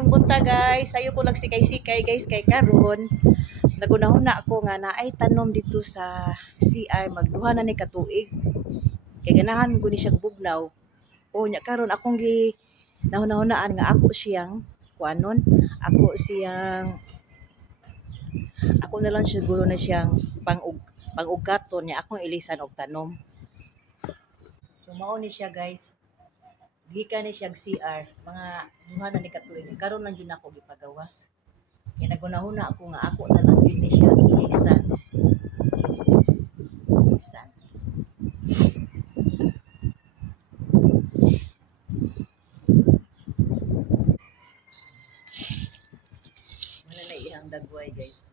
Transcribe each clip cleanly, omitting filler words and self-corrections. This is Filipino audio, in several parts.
Mayong bunta guys, sayo ko lang sikay-sikay guys kay karon. Nagunahuna ako nga naay tanom dito sa CR magduha na ni katuig. Kay ganahan ko ni siya bugnaw. O nya karon akong gi nahuna-hunaan nga ako siyang kuanon, ako na lang siguro na siyang pang-ugaton niya akong ilisan og tanom. So mao ni siya guys. Gikan ni siya CR, mga duha na ni katuig. Karon lang gyud ako gipagawas. Kaya nagunahuna ako nga ako na lang gyud ni siya ilisan. Ilisan. Muna na ihang dagway guys.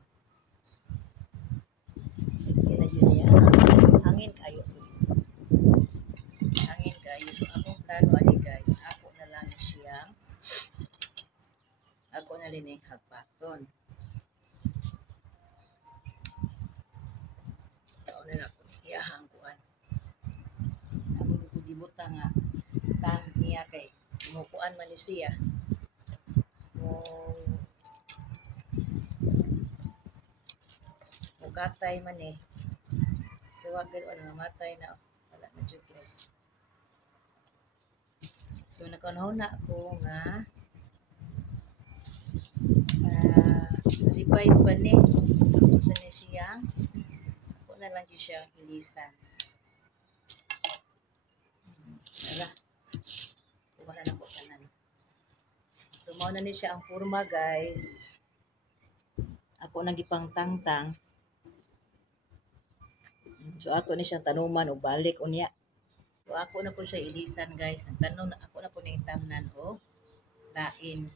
Kaya na yun niya. Hangin kayo. Hangin kayo. So akong plano ani guys, ako na lang siya. Ako na rin yung hagpaton. Taon na ako iyahang kuan. Ako ko gibuta nga stand niya kay mukuan man ni siya. Mugatay man eh. So wag ganoon namatay na wala na jud guys. So nakanahon na ako nga divide pa ni sa ni siya. Ako na lang yun siya ilisan. Tara. Wala na po kanan. So mao na ni siya ang porma guys. Ako nang gipang tangtang. So ato ni siyang tanuman o balik unya. So ako na po siya ilisan guys. Nagtanong na ako na po ning tamnan o lain.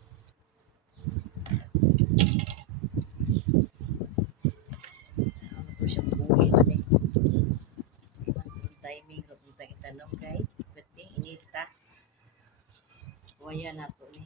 Ano po siya buhi man eh. Ibang timing ro punta itanong kay pwedeng inita. Waya na po ni.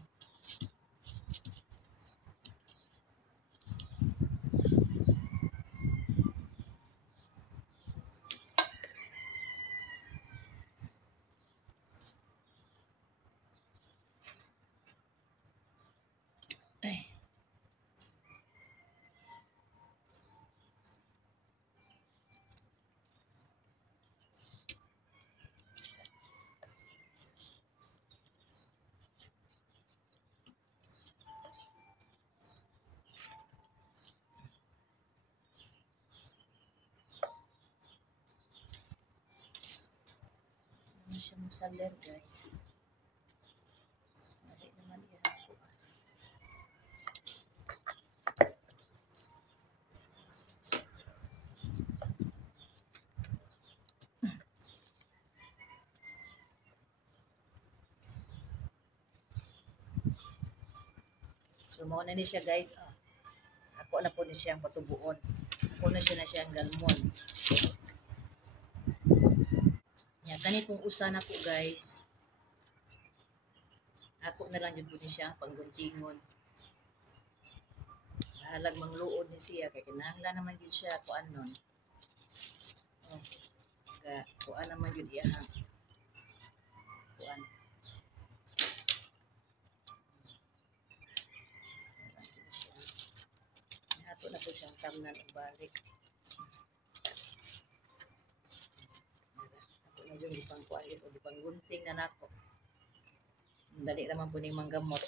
Ano siya musaler guys. Mali naman yan po. So mao na ni siya guys. Ako na po ni siyang patubuon. Ako na siyang galmon. Yan, kani kung usa na po guys. Ako na lang yun po ni siya pangguntingon. Bahalag mangluod ni siya kay kinahanglan naman yun siya kuan nun. Kuan naman yun iyahang. Kuan. Nato na po siyang tamnan o balik. Ako na yun ipang kuan o ipang gunting na nako. Dali naman po ning manggamot.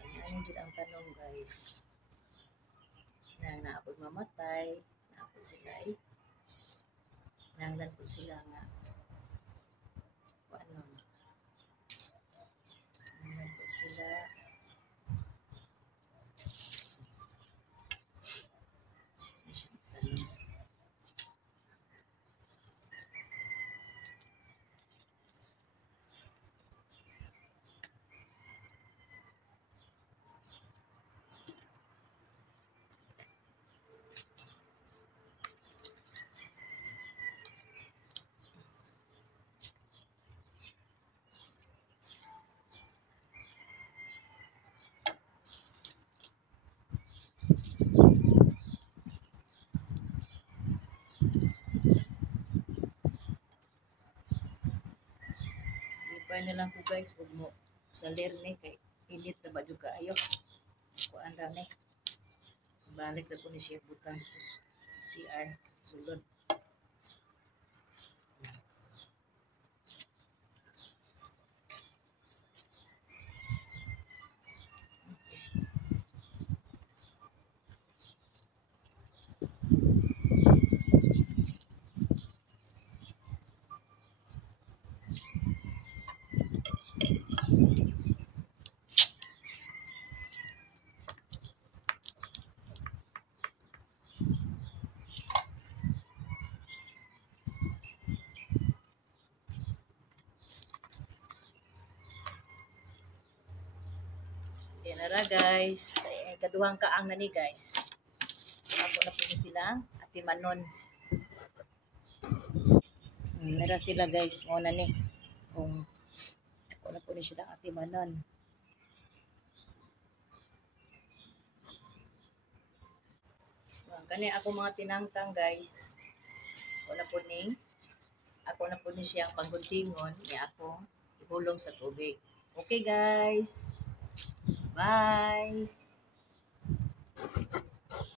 Ano yun ang tanong guys. Nang naapod mamatay, naapod sila eh. Nanglan po sila nga. Ano? Nanglan po sila. na lang ko guys, huwag mo salir ni kay init na ba jud kaayo. Kuan ra ni. Balik na ko ni siya butang tus CR sulod. Yan na ra guys. Kaduhang kaang na ni guys. So ako na po ni silang atimanon. Nara sila guys, mo na ni. Kung ako na po ni silang atimanon. Kani ako mga tinangtang guys. Ako na po ni siyang pangguntingon niya ako ihulong sa tubig. Okay guys. Bye.